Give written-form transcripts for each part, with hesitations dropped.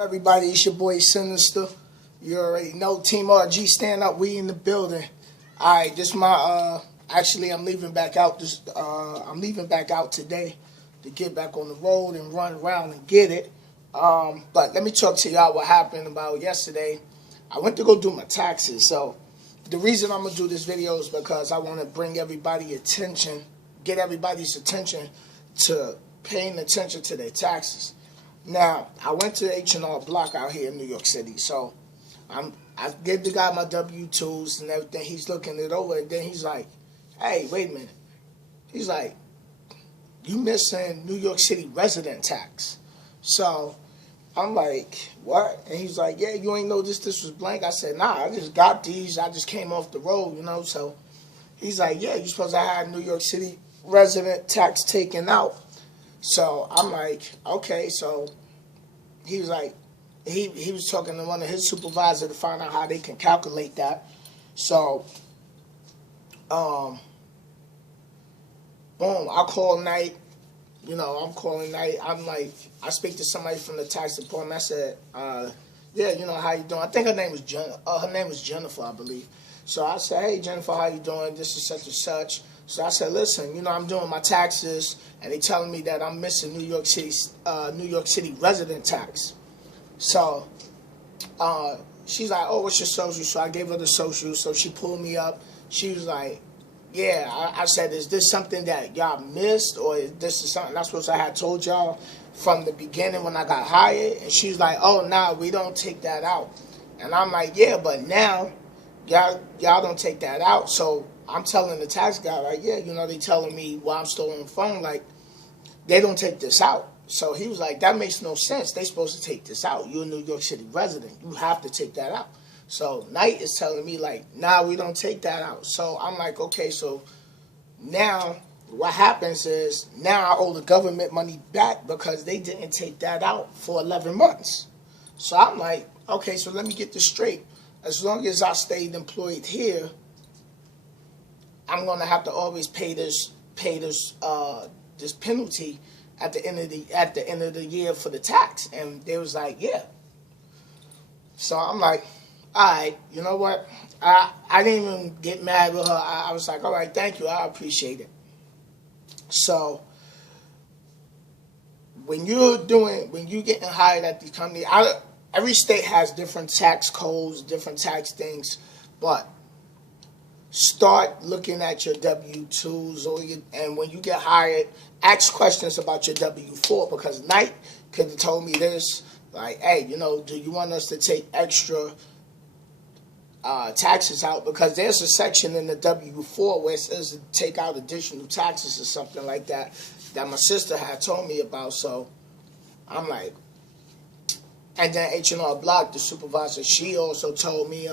Everybody, it's your boy Sinnizter. You already know, Team RG, stand up. We in the building. All right, this my actually I'm leaving back out today to get back on the road and run around and get it. But let me talk to y'all what happened about yesterday. I went to go do my taxes. So the reason I'm gonna do this video is because I want to bring everybody attention, get everybody's attention to paying attention to their taxes. Now, I went to the H&R Block out here in New York City, so I gave the guy my W-2s and everything. He's looking it over, and then he's like, hey, wait a minute. He's like, you missing New York City resident tax. So I'm like, what? And he's like, yeah, you ain't know this was blank. I said, nah, I just got these. I just came off the road, you know. So he's like, yeah, you're supposed to have New York City resident tax taken out. So I'm like, okay. So he was like, he was talking to one of his supervisors to find out how they can calculate that. So, boom, I call night. You know, I'm calling night. I'm like, I speak to somebody from the tax department. I said, yeah, you know, how you doing? I think her name was Jennifer, I believe. So I said, hey, Jennifer, how you doing? This is such and such. So I said, listen, you know, I'm doing my taxes, and they telling me that I'm missing New York City resident tax. So she's like, oh, what's your social? So I gave her the social. So she pulled me up. She was like, yeah. I said, is this something that y'all missed, or is this something that's what I had told y'all from the beginning when I got hired? And she's like, oh, nah, we don't take that out. And I'm like, yeah, but now y'all don't take that out. So I'm telling the tax guy, like, yeah, you know, they telling me while I'm still on the phone, like, they don't take this out. So he was like, that makes no sense. They supposed to take this out. You're a New York City resident. You have to take that out. So Knight is telling me, like, nah, we don't take that out. So I'm like, okay, so now what happens is now I owe the government money back because they didn't take that out for 11 months. So I'm like, okay, so let me get this straight. As long as I stayed employed here, I'm gonna have to always pay this penalty at the end of the year for the tax. And they was like, yeah. So I'm like, all right, you know what? I didn't even get mad with her. I was like, all right, thank you, I appreciate it. So when you're getting hired at the company, every state has different tax codes, different tax things, but start looking at your W-2s, and when you get hired, ask questions about your W-4, because Knight could have told me this, like, hey, you know, do you want us to take extra taxes out? Because there's a section in the W-4 where it says to take out additional taxes or something like that my sister had told me about. So I'm like, and then H&R Block, the supervisor, she also told me,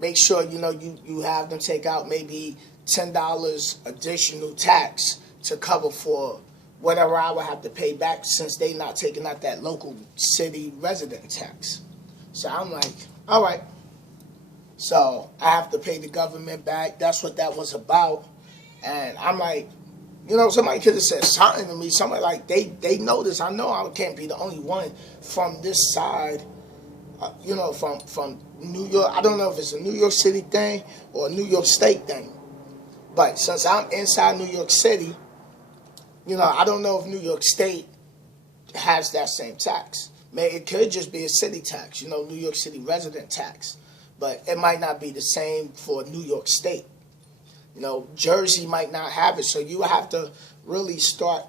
make sure, you know, you have them take out maybe $10 additional tax to cover for whatever I would have to pay back, since they not taking out that local city resident tax. So I'm like, all right. So I have to pay the government back. That's what that was about. And I'm like, you know, somebody could have said something to me. Somebody, like, they know this. I know I can't be the only one from this side, you know, from New York. I don't know if it's a New York City thing or a New York State thing. But since I'm inside New York City, you know, I don't know if New York State has that same tax. It could just be a city tax, you know, New York City resident tax. But it might not be the same for New York State. You know, Jersey might not have it. So you have to really start,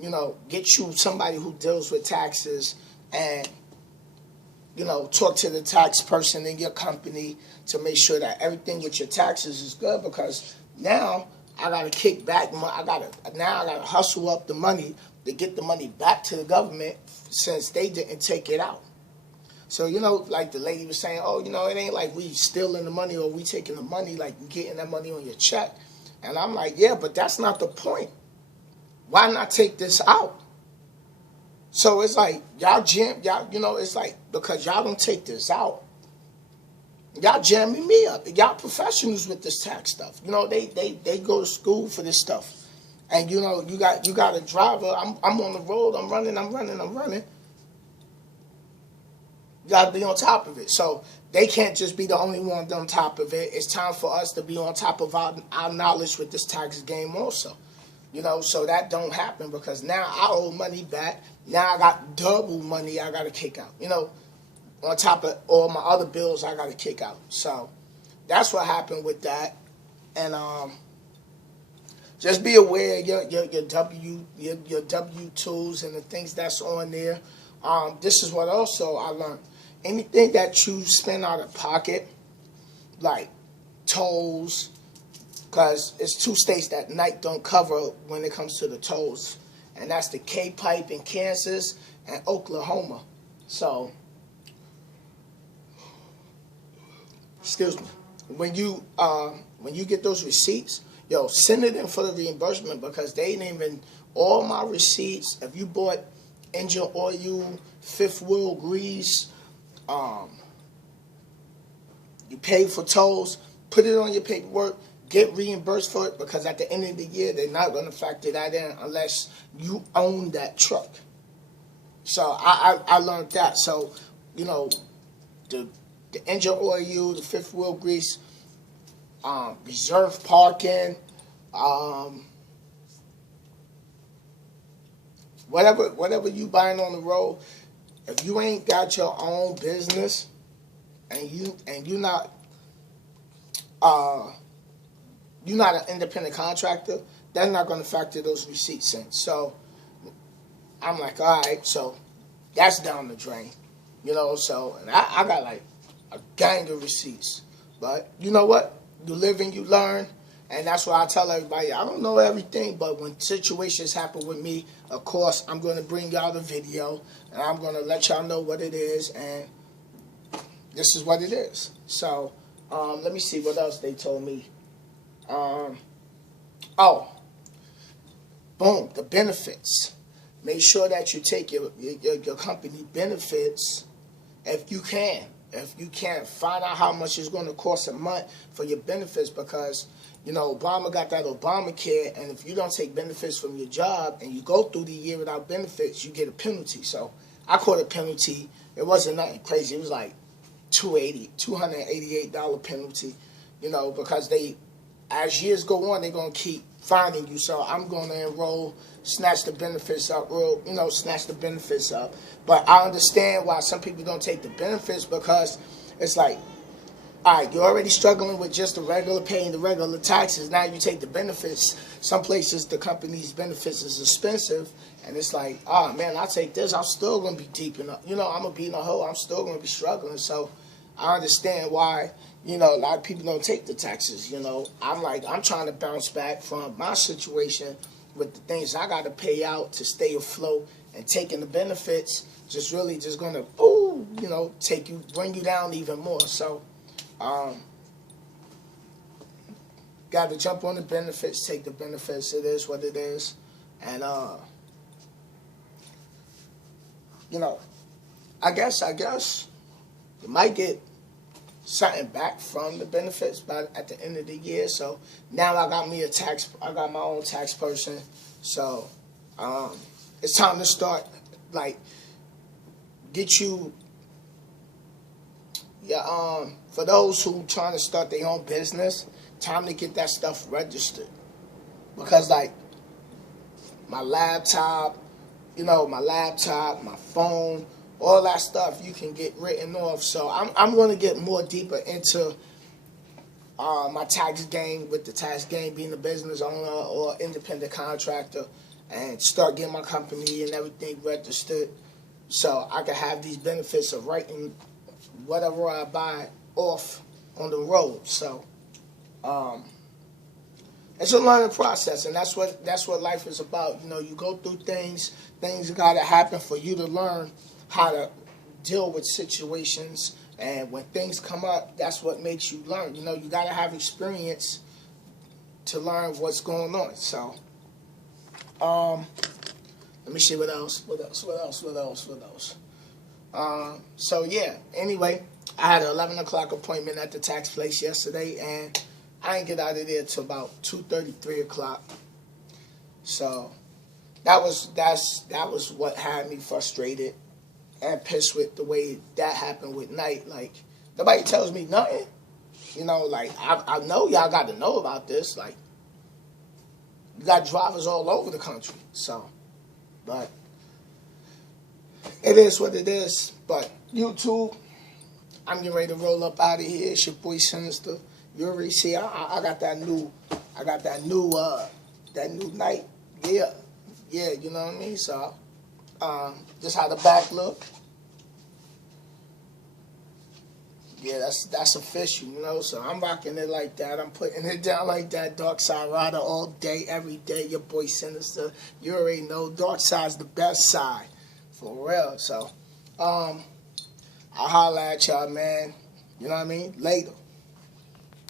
you know, get you somebody who deals with taxes and, you know, talk to the tax person in your company to make sure that everything with your taxes is good, because now I got to kick back. Now I got to hustle up the money to get the money back to the government, since they didn't take it out. So, you know, like the lady was saying, oh, you know, it ain't like we stealing the money or we taking the money, like you getting that money on your check. And I'm like, yeah, but that's not the point. Why not take this out? So it's like, y'all, you know, it's like, because y'all don't take this out, y'all jamming me up. Y'all professionals with this tax stuff. You know, they go to school for this stuff. And, you know, you got a driver. I'm on the road. I'm running. You got to be on top of it. So they can't just be the only one on top of it. It's time for us to be on top of our knowledge with this tax game also. So that don't happen because now I owe money back. Now I got double money I got to kick out. On top of all my other bills I got to kick out. So that's what happened with that. And just be aware of your W-2s and the things that's on there. This is what also I learned. Anything that you spend out of pocket, like tolls, because it's 2 states that Night don't cover when it comes to the tolls, and that's the K-Pipe in Kansas and Oklahoma. So, excuse me, when you get those receipts, send it in for the reimbursement because they ain't even all my receipts. If you bought engine oil, fifth wheel grease, you paid for tolls, put it on your paperwork, get reimbursed for it because at the end of the year, they're not going to factor that in unless you own that truck. So I learned that. So, the engine oil, the fifth wheel grease, reserve parking, whatever you buying on the road, if you ain't got your own business and you're not an independent contractor, that's not going to factor those receipts in. So I'm like, all right, so that's down the drain, So and I got like a gang of receipts, but you know what? You live and you learn, and that's why I tell everybody I don't know everything, but when situations happen with me, of course I'm going to bring y'all the video and I'm going to let y'all know what it is, and this is what it is. So let me see what else they told me. Boom, the benefits. Make sure that you take your company benefits if you can. If you can't, find out how much it's going to cost a month for your benefits because, Obama got that Obamacare, and if you don't take benefits from your job and you go through the year without benefits, you get a penalty. So I caught a penalty. It wasn't nothing crazy. It was like $288 penalty, because as years go on, they're going to keep finding you. So I'm going to enroll, snatch the benefits up. But I understand why some people don't take the benefits because it's like, all right, you're already struggling with just the regular paying the regular taxes. Now you take the benefits. Some places the company's benefits is expensive, and it's like, oh man, I take this. I'm still gonna be deep in, I'm gonna be in a hole. I'm still gonna be struggling. So I understand why, a lot of people don't take the taxes. I'm trying to bounce back from my situation with the things I got to pay out to stay afloat, and taking the benefits just going to, bring you down even more. So, got to jump on the benefits, take the benefits. It is what it is. And, I guess you might get something back from the benefits by at the end of the year. So now I got my own tax person. So it's time to start, get you, for those who trying to start their own business, time to get that stuff registered. Because my laptop, my phone, all that stuff you can get written off. So I'm going to get more deeper into my tax game, with the tax game being a business owner or independent contractor, and start getting my company and everything registered so I can have these benefits of writing whatever I buy off on the road. So it's a learning process, and that's what life is about. You go through things got to happen for you to learn how to deal with situations, and when things come up, that's what makes you learn. You got to have experience to learn what's going on. So, let me see what else. So yeah. Anyway, I had an 11 o'clock appointment at the tax place yesterday, and I didn't get out of there till about 2:30, 3 o'clock. So that was what had me frustrated. and pissed with the way that happened with Night. Like, nobody tells me nothing. You know, like, I know y'all got to know about this. Like, you got drivers all over the country. So, but it is what it is. But YouTube, I'm getting ready to roll up out of here. It's your boy Sinnizter. You already see I got that new Night. Yeah, you know what I mean? So, just how the back look. Yeah, that's official, you know. So I'm rocking it like that. I'm putting it down like that. Dark Side Rider all day, every day. Your boy Sinnizter. You already know Dark Side's the best side, for real. So, I'll holla at y'all, man. You know what I mean? Later.